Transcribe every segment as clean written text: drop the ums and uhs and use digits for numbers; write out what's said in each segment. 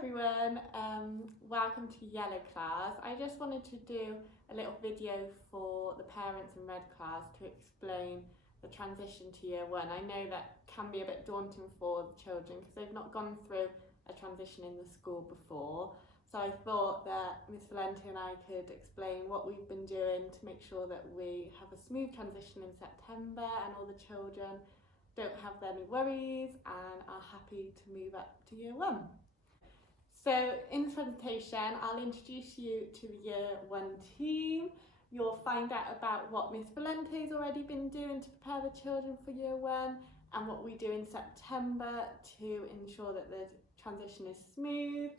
everyone, welcome to Yellow Class. I just wanted to do a little video for the parents in Red Class to explain the transition to Year 1. I know that can be a bit daunting for the children because they've not gone through a transition in the school before. So I thought that Miss Valente and I could explain what we've been doing to make sure that we have a smooth transition in September and all the children don't have any worries and are happy to move up to Year 1. So in this presentation, I'll introduce you to the Year 1 team. You'll find out about what Miss Valente's already been doing to prepare the children for Year 1 and what we do in September to ensure that the transition is smooth.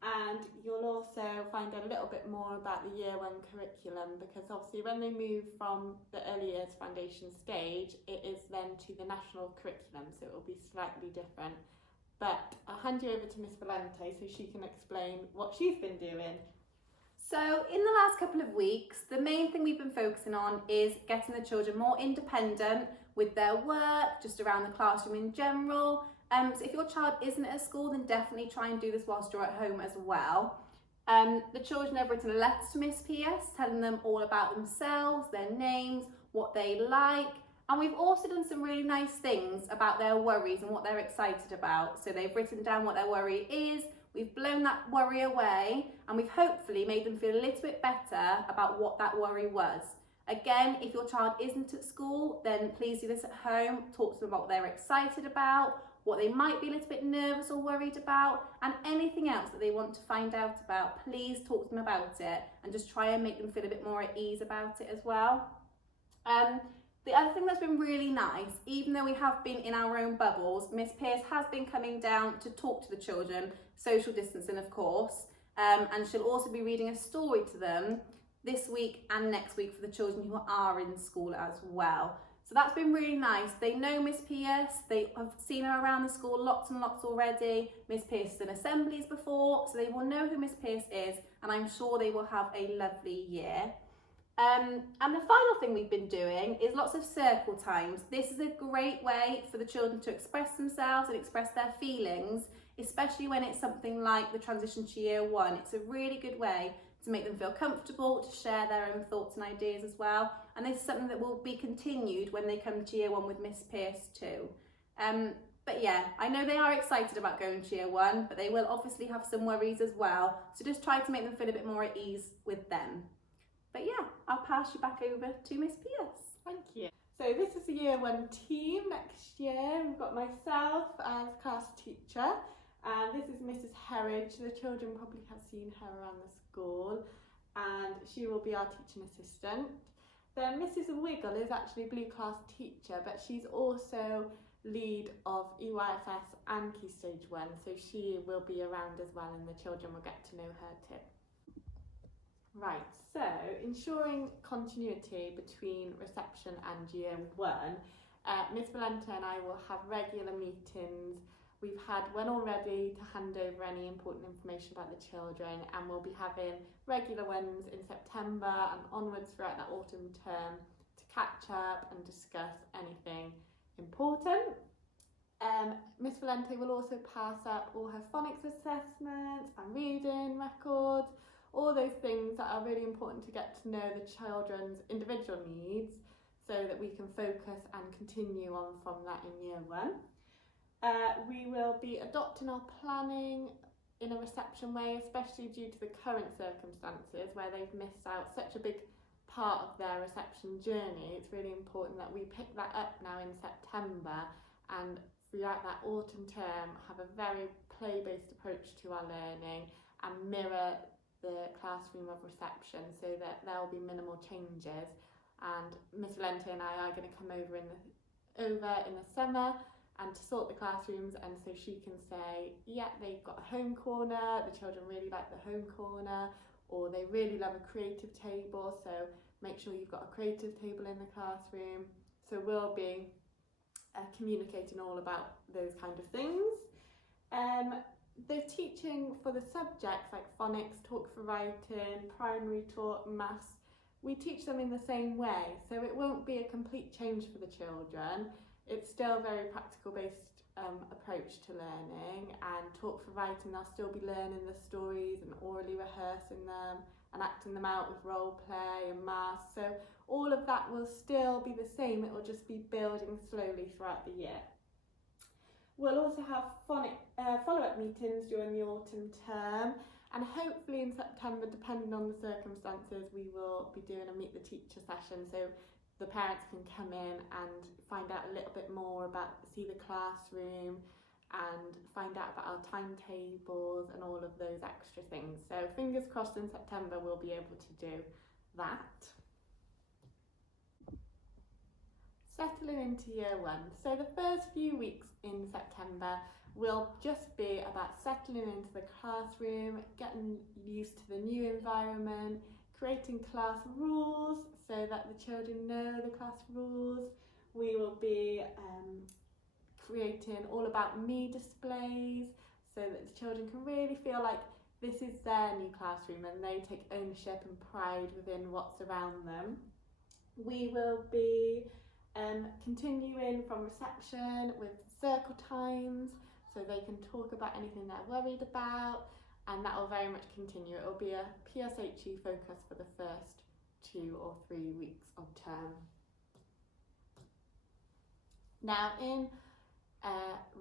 And you'll also find out a little bit more about the Year 1 curriculum, because obviously when they move from the early years foundation stage, it is then to the national curriculum, so it will be slightly different. But I'll hand you over to Miss Valente so she can explain what she's been doing. So in the last couple of weeks, the main thing we've been focusing on is getting the children more independent with their work, just around the classroom in general. So if your child isn't at school, then definitely try and do this whilst you're at home as well. The children have written a letter to Miss PS telling them all about themselves, their names, what they like. And we've also done some really nice things about their worries and what they're excited about. So they've written down what their worry is, we've blown that worry away, and we've hopefully made them feel a little bit better about what that worry was. Again, if your child isn't at school, then please do this at home. Talk to them about what they're excited about, what they might be a little bit nervous or worried about, and anything else that they want to find out about. Please talk to them about it and just try and make them feel a bit more at ease about it as well. The other thing that's been really nice, even though we have been in our own bubbles, Miss Pierce has been coming down to talk to the children, social distancing of course, and she'll also be reading a story to them this week and next week for the children who are in school as well. So that's been really nice. They know Miss Pierce, they have seen her around the school lots and lots already. Miss Pierce has done assemblies before, so they will know who Miss Pierce is, and I'm sure they will have a lovely year. And the final thing we've been doing is lots of circle times. This is a great way for the children to express themselves and express their feelings, especially when it's something like the transition to Year 1. It's a really good way to make them feel comfortable, to share their own thoughts and ideas as well. And this is something that will be continued when they come to Year 1 with Miss Pierce too. But yeah, I know they are excited about going to Year 1, but they will obviously have some worries as well. So just try to make them feel a bit more at ease with them. But yeah, I'll pass you back over to Miss Pierce. Thank you. So this is the Year 1 team. Next year we've got myself as class teacher, and this is Mrs. Herridge. The children probably have seen her around the school, and she will be our teaching assistant. Then Mrs. Wiggle is actually Blue class teacher, but she's also lead of EYFS and Key Stage 1, so she will be around as well, and the children will get to know her too. Right, so ensuring continuity between reception and Year 1, Miss Valente and I will have regular meetings. We've had one already to hand over any important information about the children, and we'll be having regular ones in September and onwards throughout that autumn term to catch up and discuss anything important. Miss Valente will also pass up all her phonics assessments and reading records, all those things that are really important to get to know the children's individual needs so that we can focus and continue on from that in Year 1. We will be adopting our planning in a reception way, especially due to the current circumstances where they've missed out such a big part of their reception journey. It's really important that we pick that up now in September and throughout that autumn term have a very play-based approach to our learning and mirror the classroom of reception so that there will be minimal changes. And Miss Valente and I are going to come over in the summer and to sort the classrooms, and so she can say, yeah, they've got a home corner, the children really like the home corner, or they really love a creative table, so make sure you've got a creative table in the classroom. So we'll be communicating all about those kind of things. The teaching for the subjects like phonics, talk for writing, primary talk, maths, we teach them in the same way, so it won't be a complete change for the children. It's still very practical based approach to learning, and talk for writing they'll still be learning the stories and orally rehearsing them and acting them out with role play and maths. So all of that will still be the same, it will just be building slowly throughout the year. We'll also have follow-up meetings during the autumn term, and hopefully in September, depending on the circumstances, we will be doing a meet the teacher session, so the parents can come in and find out a little bit more about, see the classroom and find out about our timetables and all of those extra things. So fingers crossed in September we'll be able to do that. Settling into year one. So the first few weeks in September will just be about settling into the classroom, getting used to the new environment, creating class rules so that the children know the class rules. We will be creating all about me displays so that the children can really feel like this is their new classroom and they take ownership and pride within what's around them. We will be continuing from reception with circle times so they can talk about anything they're worried about, and that will very much continue. It will be a PSHE focus for the first 2 or 3 weeks of term. Now in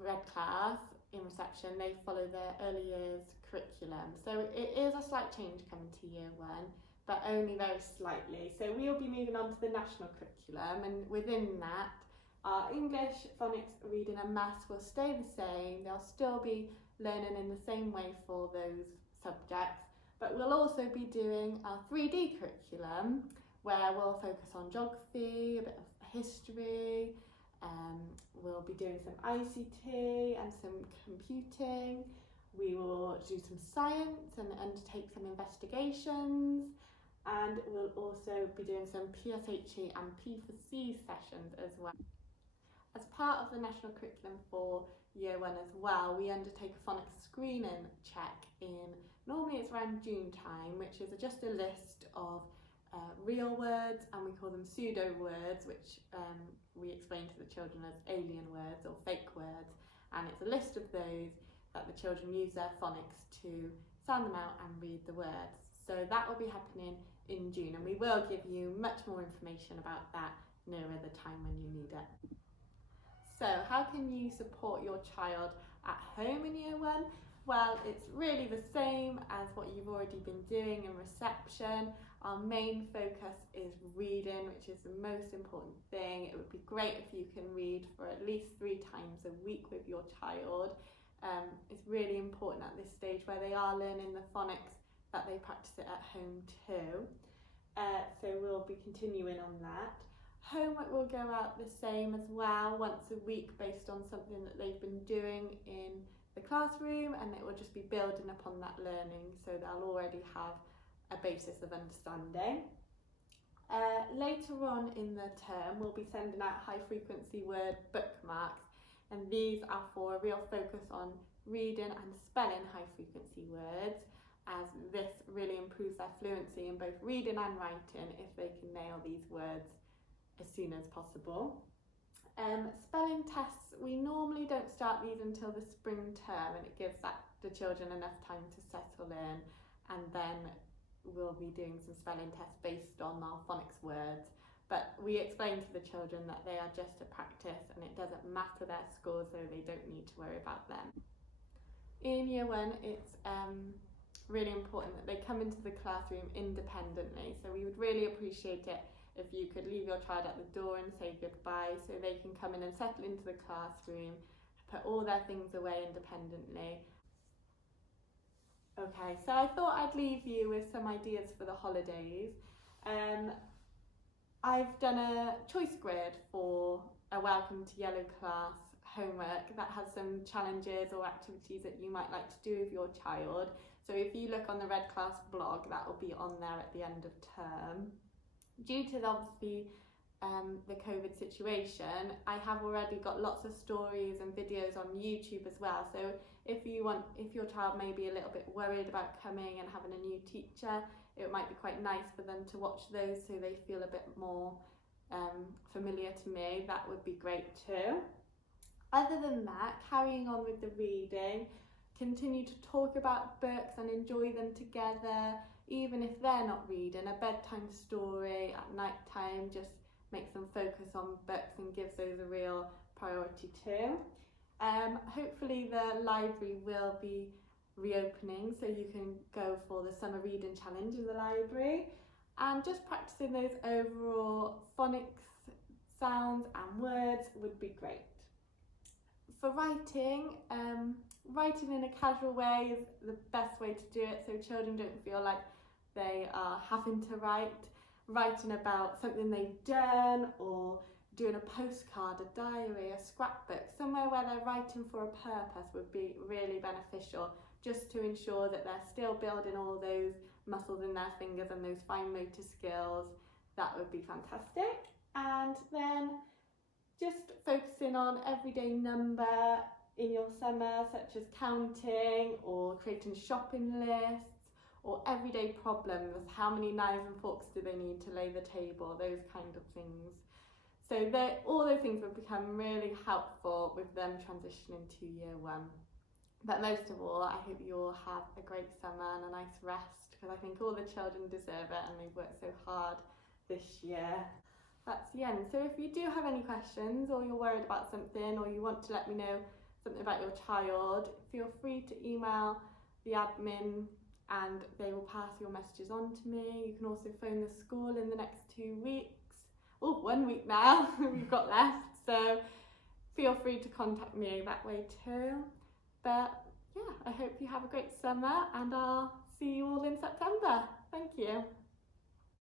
Red class, in reception, they follow their early years curriculum. So it is a slight change coming to year one, but only very slightly. So we'll be moving on to the national curriculum, and within that, our English, phonics, reading and maths will stay the same. They'll still be learning in the same way for those subjects, but we'll also be doing our 3D curriculum where we'll focus on geography, a bit of history, we'll be doing some ICT and some computing. We will do some science and undertake some investigations, and we'll also be doing some PSHE and P4C sessions as well. As part of the national curriculum for year one as well, we undertake a phonics screening check normally it's around June time, which is just a list of real words, and we call them pseudo words, which we explain to the children as alien words or fake words, and it's a list of those that the children use their phonics to sound them out and read the words. So that will be happening in June, and we will give you much more information about that nearer the time when you need it. So how can you support your child at home in year one? Well, it's really the same as what you've already been doing in reception. Our main focus is reading, which is the most important thing. It would be great if you can read for at least 3 times a week with your child. It's really important at this stage where they are learning the phonics that they practice it at home too. So we'll be continuing on that. Homework will go out the same as well, once a week, based on something that they've been doing in the classroom, and it will just be building upon that learning, so they'll already have a basis of understanding. Later on in the term, we'll be sending out high frequency word bookmarks, and these are for a real focus on reading and spelling high frequency words, as this really improves their fluency in both reading and writing if they can nail these words as soon as possible. Spelling tests, we normally don't start these until the spring term, and it gives the children enough time to settle in, and then we'll be doing some spelling tests based on our phonics words. But we explain to the children that they are just a practice and it doesn't matter their scores, so they don't need to worry about them. In year one, it's really important that they come into the classroom independently, so we would really appreciate it if you could leave your child at the door and say goodbye, so they can come in and settle into the classroom, put all their things away independently. Okay, so I thought I'd leave you with some ideas for the holidays. I've done a choice grid for a Welcome to Yellow class homework that has some challenges or activities that you might like to do with your child. So if you look on the Red Class blog, that will be on there at the end of term. Due to obviously the COVID situation, I have already got lots of stories and videos on YouTube as well. So if your child may be a little bit worried about coming and having a new teacher, it might be quite nice for them to watch those so they feel a bit more familiar to me. That would be great too. Other than that, carrying on with the reading, continue to talk about books and enjoy them together, even if they're not reading. A bedtime story at night time just makes them focus on books and gives those a real priority too. Hopefully the library will be reopening so you can go for the summer reading challenge in the library, and just practicing those overall phonics sounds and words would be great. For writing, writing in a casual way is the best way to do it, so children don't feel like they are having to write. Writing about something they've done, or doing a postcard, a diary, a scrapbook, somewhere where they're writing for a purpose would be really beneficial, just to ensure that they're still building all those muscles in their fingers and those fine motor skills. That would be fantastic. And then just focusing on everyday number in your summer, such as counting or creating shopping lists, or everyday problems, how many knives and forks do they need to lay the table, those kind of things. So all those things will become really helpful with them transitioning to year one. But most of all, I hope you all have a great summer and a nice rest, because I think all the children deserve it and they've worked so hard this year. That's the end. So if you do have any questions, or you're worried about something, or you want to let me know something about your child, feel free to email the admin and they will pass your messages on to me. You can also phone the school in the next 2 weeks. Oh, 1 week now we've got left, so feel free to contact me that way too. But yeah, I hope you have a great summer, and I'll see you all in September. Thank you.